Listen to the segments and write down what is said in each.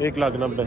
1,90,000।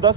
10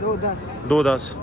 2,10,000। 2,10,000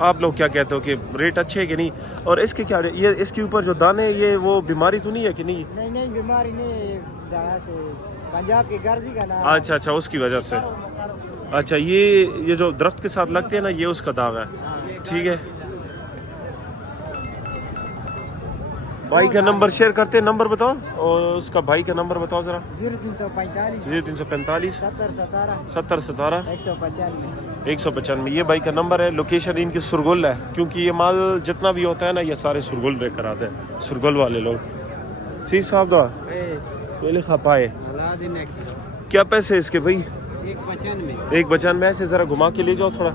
آپ لوگ کیا کہتے ہو کہ ریٹ اچھے ہے کہ نہیں؟ اور اس کے کیا یہ اس کے اوپر جو دانے ہیں یہ وہ بیماری تو نہیں ہے کہ نہیں؟ نہیں بیماری نہیں دانا سے پنجاب کی گرجی کا نا اچھا اچھا اس کی وجہ سے اچھا یہ جو درخت کے ساتھ لگتے ہیں نا یہ اس کا داغ ہے ٹھیک ہے بھائی کا نمبر شیئر کرتے ہیں نمبر بتاؤ اور اس کا بھائی کا نمبر بتاؤ ذرا 0345 70 17 195 195 یہ بھائی کا نمبر ہے لوکیشن ان کی سرگل ہے کیونکہ یہ مال جتنا بھی ہوتا ہے نا یہ سارے سرگل لے کر آتے ہیں سرگل والے لوگ سی صاحب دا پہلے کھا پائے کیا پیسے اس کے بھائی 195 ایسے ذرا گھما کے لے جاؤ تھوڑا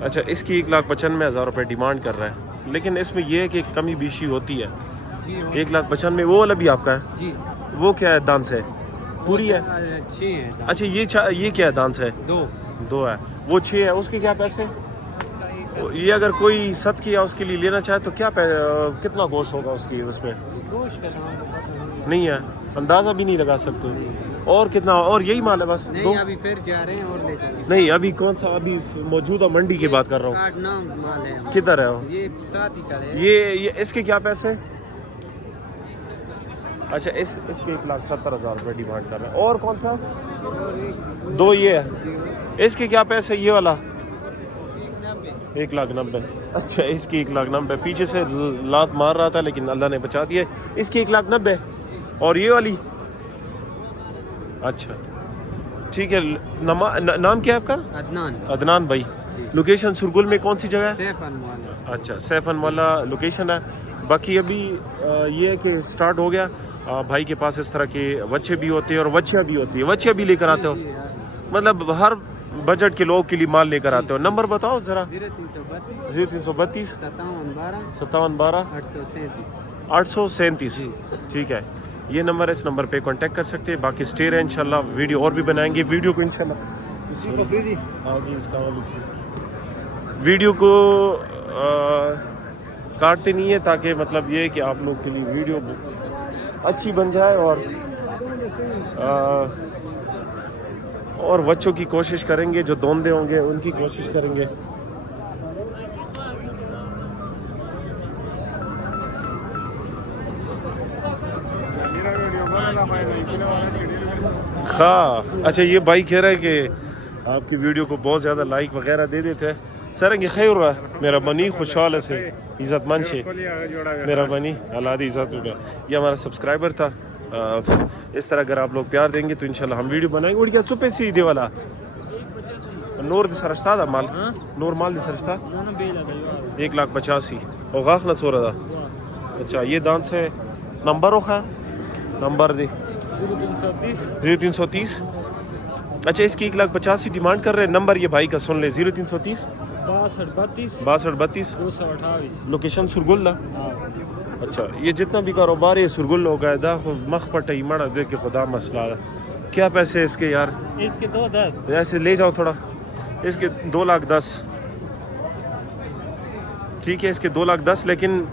اچھا اس کی 1,95,000 روپے ڈیمانڈ کر رہا ہے لیکن اس میں یہ ہے کہ کمی بیشی ہوتی ہے 1,95,000 وہ والا بھی آپ کا ہے وہ کیا ہے دانس ہے پوری ہے اچھا یہ کیا ہے دانس ہے دو ہے وہ 6 ہے اس کے کیا پیسے یہ اگر کوئی ست کیا اس کے لیے لینا چاہے تو کیا کتنا گوشت ہوگا اس کی اس میں نہیں ہے اندازہ بھی نہیں لگا سکتے اور کتنا اور یہی مال ہے بس نہیں ابھی پھر جا رہے ہیں اور لے کر نہیں ابھی کون سا ابھی موجودہ منڈی کی بات کر رہا ہوں کدھر ہے وہ یہ ساتھ ہی کرے یہ اس کے کیا پیسے اچھا اس کے 1,70,000 روپے ڈیمانڈ کر رہے ہیں اور کون سا دو یہ ہے اس کے کیا پیسے یہ والا 1,90,000 اچھا اس کی 1,90,000 پیچھے سے لات مار رہا تھا لیکن اللہ نے بچا دیا اس کی 1,90,000 اور یہ والی اچھا ٹھیک ہے نام کیا ہے آپ کا عدنان بھائی لوکیشن سرگل میں کون سی جگہ ہے اچھا سیفن والا لوکیشن ہے باقی ابھی یہ ہے کہ سٹارٹ ہو گیا بھائی کے پاس اس طرح کے بچے بھی ہوتے ہیں اور وچیاں بھی ہوتی ہیں وچیاں بھی لے کر آتے ہو مطلب ہر بجٹ کے لوگوں کے لیے مال لے کر آتے ہو نمبر بتاؤ ذرا 0332 57 12 837 ٹھیک ہے یہ نمبر ہے اس نمبر پہ کانٹیکٹ کر سکتے ہیں باقی اسٹے رہے انشاءاللہ ویڈیو اور بھی بنائیں گے ویڈیو کو انشاءاللہ ویڈیو کو کاٹتے نہیں ہے تاکہ مطلب یہ ہے کہ آپ لوگ کے لیے ویڈیو اچھی بن جائے اور بچوں کی کوشش کریں گے جو دوندے ہوں گے ان کی کوشش کریں گے اچھا یہ بھائی کہہ رہا ہے کہ آپ کی ویڈیو کو بہت زیادہ لائک وغیرہ دے دیتے ہیں سرنگی خیر رہا میرا بنی خوشحال سے عزت مند سے میرا بنی اللہ دی عزت یہ ہمارا سبسکرائبر تھا اس طرح اگر آپ لوگ پیار دیں گے تو انشاءاللہ ہم ویڈیو بنائیں گے اور کیا چپے سی دے والا نور دی سرشتہ دا مال نور مال دی سرشتہ 1,85,000 اور غاخ نہ چورا دا اچھا یہ دان سے نمبر ہوخا نمبر دی 0330 اچھا اس کی 1,85,000 ڈیمانڈ کر رہے ہیں نمبر یہ بھائی کا سن لے 0330 62 لوکیشن سرگل اچھا یہ جتنا بھی کاروبار ہے سرگل ہو گیا دا مخ پٹائی مڑا دے کے خدا مسئلہ ہے کیا پیسے اس کے یار اس کے 2,10 ایسے لے جاؤ تھوڑا اس کے 2,10,000 ٹھیک ہے اس کے 2,10,000 لیکن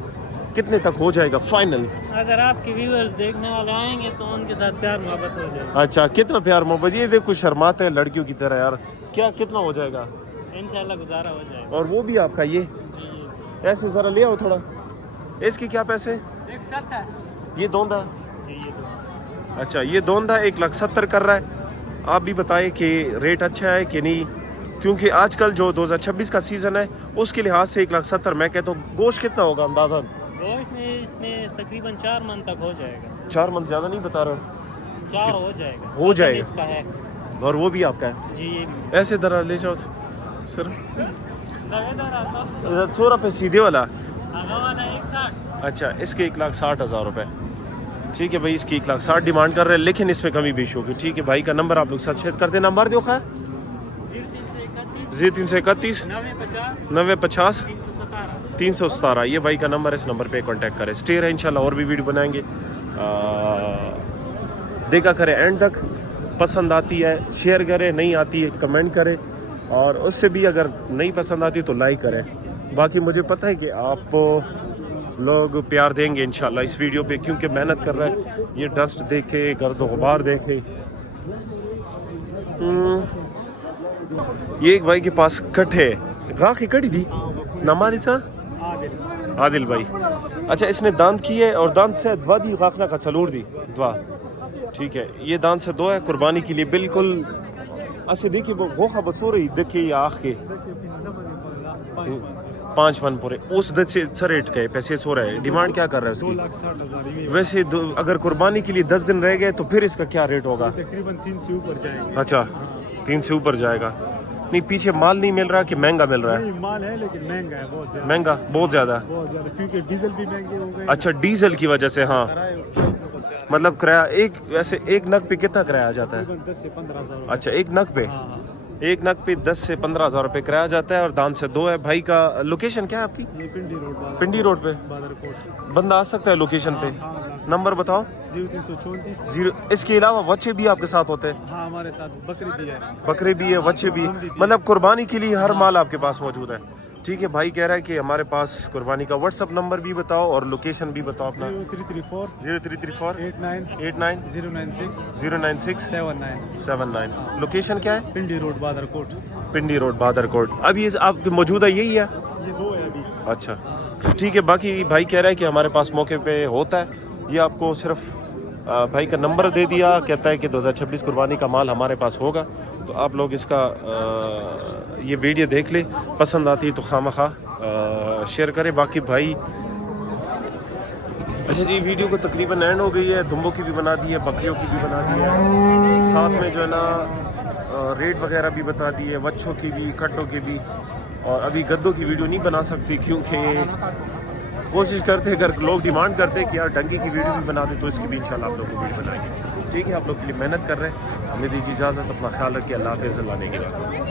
کتنے تک ہو جائے گا فائنل اگر آپ کے ویورز دیکھنے والے آئیں گے تو ان کے ساتھ پیار محبت ہو جائے گا اچھا کتنا پیار محبت یہ دیکھ کچھ شرماتے ہیں لڑکیوں کی طرح یار کیا کتنا ہو جائے گا انشاءاللہ گزارا ہو جائے گا اور وہ بھی آپ کا یہ جی ایسے ذرا لے آؤ تھوڑا اس کی کیا پیسے 1,70 یہ دوندا جی یہ اچھا یہ دوندا 1,70,000 کر رہا ہے آپ بھی بتائیں کہ ریٹ اچھا ہے کہ نہیں کیونکہ آج کل جو 2026 کا سیزن ہے اس کے لحاظ سے 1,70,000 میں کہتا ہوں گوشت کتنا ہوگا اندازاً گوشت میں اس میں تقریباً 4 من تک ہو جائے گا 4 من زیادہ نہیں بتا رہا 4 ہو جائے گا ہو جائے اس کا ہے اور وہ بھی آپ کا ہے جی یہ بھی ایسے درا لے جاؤ سر 100 روپے سیدھے والا اچھا اس کے 1,60,000 روپے ٹھیک ہے بھائی اس کی 1,60,000 ڈیمانڈ کر رہے ہیں لیکن اس میں کمی بیش ہوگی ٹھیک ہے بھائی کا نمبر آپ لوگ ساتھ شیئر کر دیں نمبر دیو خواہ 0331 950 317 یہ بھائی کا نمبر ہے اس نمبر پہ کانٹیکٹ کریں اسٹے رہے انشاءاللہ اور بھی ویڈیو بنائیں گے دیکھا کریں اینڈ تک پسند آتی ہے شیئر کریں نہیں آتی ہے کمنٹ کریں اور اس سے بھی اگر نہیں پسند آتی تو لائک کریں باقی مجھے پتہ ہے کہ آپ لوگ پیار دیں گے انشاءاللہ اس ویڈیو پہ کیونکہ محنت کر رہے ہیں یہ ڈسٹ دیکھے گرد و غبار دیکھے یہ ایک بھائی کے پاس کٹ ہے غاخی کڑی دی نمانی سا عادل بھائی. اچھا اس نے دانت کی ہے اور دانت سے دوا دی غاخنا کا سلور دی دوا. ٹھیک ہے یہ دانت سے دو ہے قربانی کے لیے بالکل. ایسے دیکھیے وہ غوخہ بس ہو رہی دیکھیے یہ آخ کے 5 من پورے اس دت سے ریٹ کے پیسے سو رہا ہے. ڈیمانڈ کیا کر رہا ہے اس کی؟ ویسے اگر قربانی کے لیے 10 دن رہ گئے تو پھر اس کا کیا ریٹ ہوگا؟ تقریباً 3 سے اوپر جائیں گے. اچھا 3 سے اوپر جائے گا. نہیں پیچھے مال نہیں مل رہا کہ مہنگا مل رہا ہے؟ نہیں مال ہے لیکن مہنگا ہے بہت زیادہ. مہنگا بہت زیادہ. بہت زیادہ کیونکہ ڈیزل بھی مہنگے ہو گئے. اچھا ڈیزل کی وجہ سے. ہاں مطلب کرایہ ایک ویسے ایک نگ پہ کتنا کرایہ آ جاتا ہے؟ 10 سے 15 ہزار. اچھا ایک نگ پہ ایک نگ پہ 10 سے 15 ہزار روپے کرایہ جاتا ہے اور دان سے 2 ہے. بھائی کا لوکیشن کیا ہے آپ کی؟ یہ پنڈی روڈ پنڈی روڈ پہ بادر کوٹ. بندہ آ سکتا ہے لوکیشن پہ؟ نمبر بتاؤ. 0334. اس کے علاوہ بچے بھی آپ کے ساتھ ہوتے ہیں؟ ہاں ہمارے ساتھ بکری بھی ہے. بکرے بھی ہے بچے بھی ہے مطلب قربانی کے لیے ہر مال آپ کے پاس موجود ہے. ٹھیک ہے بھائی کہہ رہا ہے کہ ہمارے پاس قربانی کا واٹس اپ نمبر بھی بتاؤ اور لوکیشن بھی بتاؤ اپنا. 0334 89 096 79. لوکیشن کیا ہے؟ پنڈی روڈ بادر کوٹ. پنڈی روڈ بادر کوٹ. ابھی آپ کے موجودہ یہی ہے؟ یہ 2 ہے ابھی. اچھا ٹھیک ہے. باقی بھائی کہہ رہا ہے کہ ہمارے پاس موقع پہ ہوتا ہے. یہ آپ کو صرف بھائی کا نمبر دے دیا. کہتا ہے کہ 2026 قربانی کا مال ہمارے پاس ہوگا تو آپ لوگ اس کا یہ ویڈیو دیکھ لیں. پسند آتی ہے تو خواہ شیئر کریں. باقی بھائی اچھا جی ویڈیو کو تقریباً اینڈ ہو گئی ہے. دمبوں کی بھی بنا دی ہے بکریوں کی بھی بنا دی ہے ساتھ میں جو ہے نا ریٹ وغیرہ بھی بتا دی ہے بچوں کی بھی کھٹوں کی بھی. اور ابھی گدوں کی ویڈیو نہیں بنا سکتی کیونکہ کوشش کرتے اگر لوگ ڈیمانڈ کرتے کہ یار ڈنگی کی ویڈیو بھی بنا دیں تو اس کی بھی انشاءاللہ آپ لوگوں کو ویڈیو بنائیں گے. ٹھیک ہے آپ لوگ کے لیے محنت کر رہے ہیں. ہمیں دیجیے اجازت. اپنا خیال رکھیے. اللہ حافظ. اللہ نے